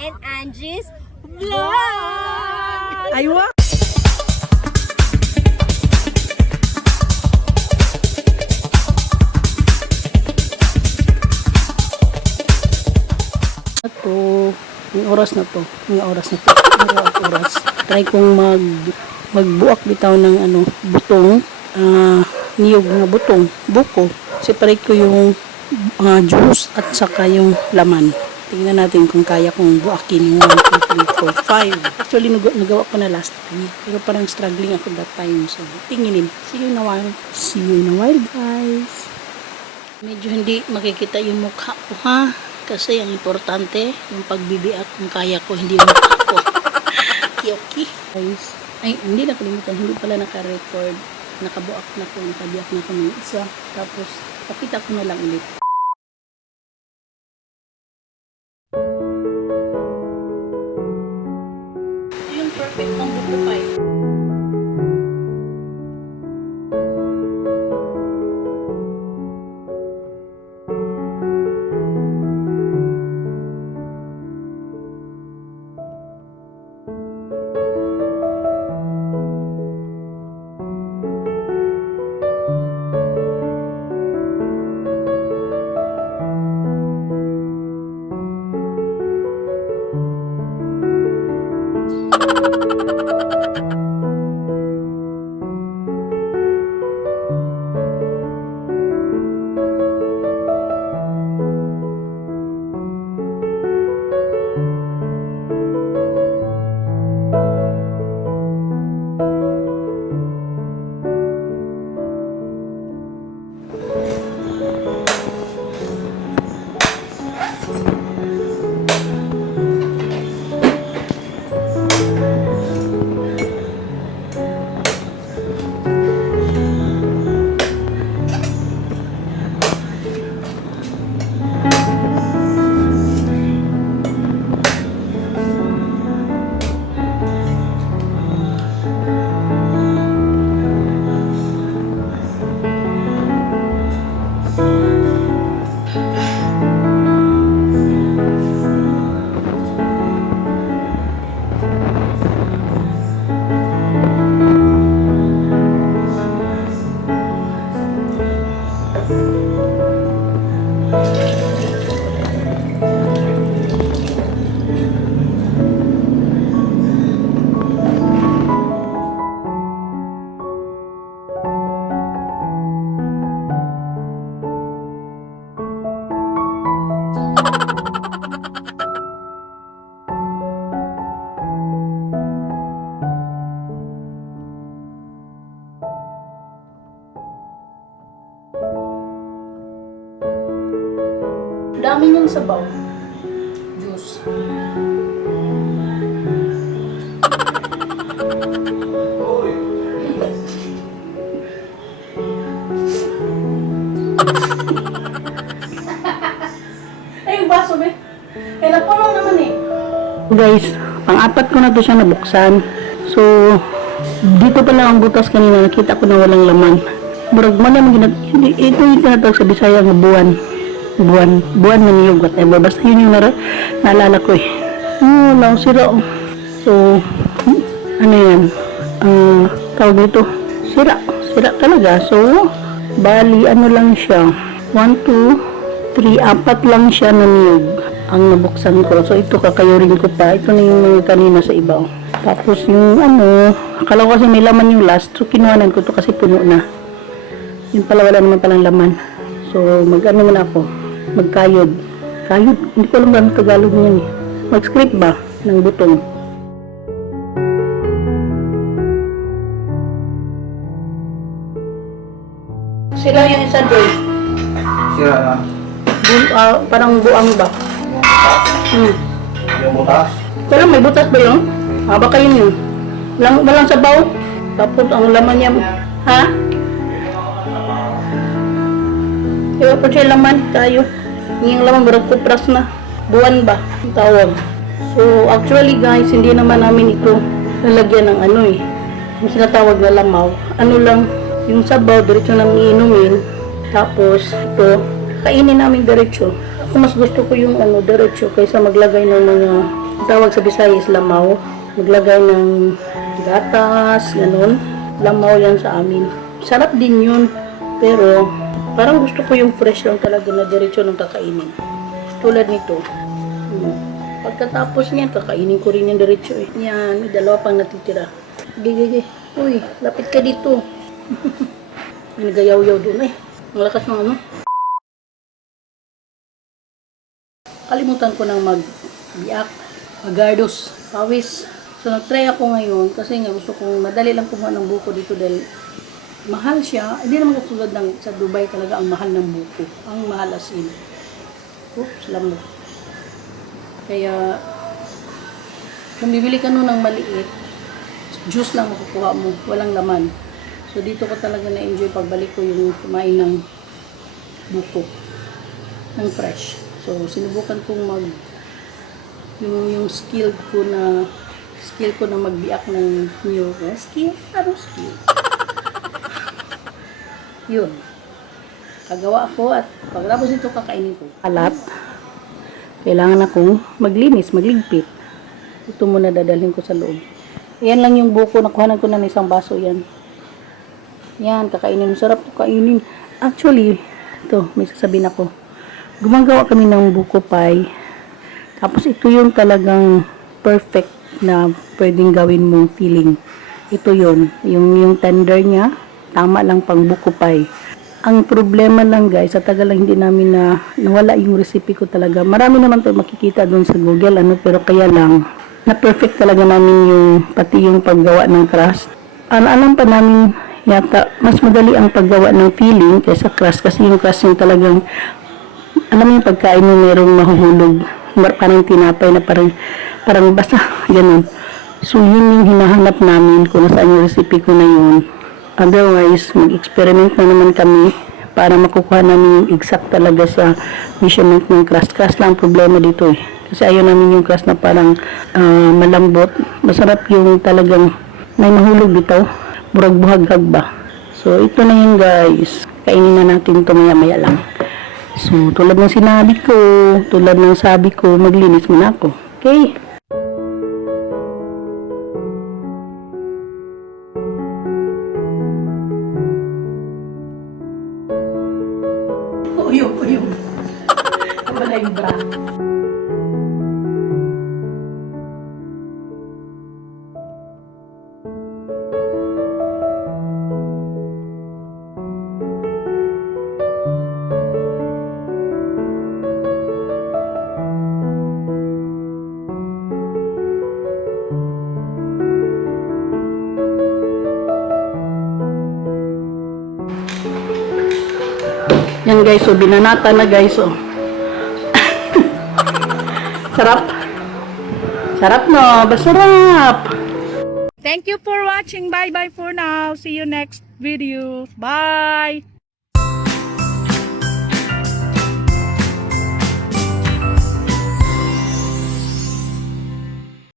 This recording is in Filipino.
and Angie's Vlog! Aywa! Ito, yung oras na to. Oras. Try kong magbuak bitaw ng butong, niyog na butong, buko. Separate ko yung juice at saka yung laman. Tingnan natin kung kaya kong buakin yung 1, 2, 3, 4, 5. Actually, nagawa ko na last time. Pero parang struggling ako that time. So, tinginin. See you in a while, guys. Medyo hindi makikita yung mukha ko, ha? Kasi ang importante, yung pagbibiak kung kaya ko, hindi yung mukha ko. Okay. Guys, ay, hindi nakalimutan. Hindi pala naka-record. Nakabuak na ko, nakabiak na ko ng isa. Tapos, pakita ko na lang ulit. Yung perfect pang buko pie. Dami niyang sabaw. Juice. Ay, yung baso, be. Eh, napuno naman eh. Guys, pang-apat ko na to siya nabuksan. So, dito pa lang ang butas kanina. Nakita ko na walang laman. Murag mo naman ito yung tinatawag sa Bisaya ng buwan na niyog, whatever. Basta yun yung naalala ko eh. Lang sira. So, ano yan? Tawag nito. Sira talaga. So, bali, ano lang siya. 1, 2, 3, 4 lang siya na niyog ang nabuksan ko. So, ito kakayurin ko pa. Ito na yung mga kanina sa ibaw. Tapos yung akala ko kasi may laman yung last. So, kinuhanan ko to kasi puno na. Yun pala, wala naman palang laman. So, mag-ano muna ako. Magkayod. Kayod? Hindi ko alam ang Tagalog niyan eh. Mag-script ba? Ng butong. Sila yung isa doon. Sira na. Parang buang ba? Yung butas? Pero may butas ba yun? Baka yun yun. Walang sabaw. Tapos ang laman niya. Ha? Diba po siya laman tayo. Yung laman barang kupras na. Buwan ba? Ang tawag. So actually guys, hindi naman namin ito lalagyan ng ano eh. Yung sinatawag na lamaw. Ano lang, yung sabaw, diretso namin iinumin. Tapos ito, kainin namin diretso. Ako mas gusto ko yung diretso kaysa maglagay ng mga Ang tawag sa Bisaya is lamaw. Maglagay ng gatas, ganun. Lamaw yan sa amin. Sarap din yun. Pero, parang gusto ko yung fresh lang talaga na diretso ng kakainin. Tulad nito. Pagkatapos niyan, kakainin ko rin yung diretso eh. Yan, may dalawa pang natitira. Gigi. Uy, lapit ka dito. May nagayaw-yaw doon eh. Ang lakas ng ano. Kalimutan ko ng mag-biak, magardos, pawis. So, nag-try ako ngayon kasi nga gusto kong madali lang kumuha ng buko dito dahil mahal siya. Hindi naman katulad ng sa Dubai talaga ang mahal ng buko. Ang mahal as in. Oops, lamok. Kaya, kung bibili ka nun ng maliit, juice lang makukuha mo, walang laman. So, dito ko talaga na-enjoy pagbalik ko yung kumain ng buko, ng fresh. So, sinubukan kong yung skill ko na magbiak ng new skill. Ano skill? Yun. Kagawa ako at pagkatapos ito kakainin ko. Alat. Kailangan akong maglinis, magligpit. Ito muna dadalhin ko sa loob. Yan lang yung buko. Nakuhanan ko na ng isang baso yan. Yan, kakainin. Sarap ito kainin. Actually, ito, may sasabihin ako. Gumagawa kami ng buko pie. Tapos ito yung talagang perfect na pwedeng gawin mong feeling. Ito yun. Yung tender niya, tama lang pang buko pie. Ang problema lang guys, sa tagal lang hindi namin nawala yung recipe ko talaga. Marami naman tayo makikita doon sa Google, pero kaya lang, na perfect talaga namin yung, pati yung paggawa ng crust. Alam pa namin, yata, mas madali ang paggawa ng filling kaysa crust, kasi yung crust yung talagang, alam mo yung pagkain mo merong mahuhulog, parang tinapay na parang basa, ganun. So, yun yung hinahanap namin kung nasaan yung recipe ko na yun. Otherwise, mag-experiment na naman kami para makukuha namin yung exact talaga sa measurement ng crust. Crust lang ang problema dito eh. Kasi ayaw namin yung crust na parang malambot. Masarap yung talagang may mahulog dito. Burag-buhagag ba. So, ito na yun guys. Kainin na natin ito maya-maya lang. So, tulad ng sabi ko, maglinis muna ako. Okay? Uyog. Wala yung bra. Yan guys, so binanata na guys, so. Sarap. Sarap no, basarap. Thank you for watching. Bye bye for now. See you next video. Bye.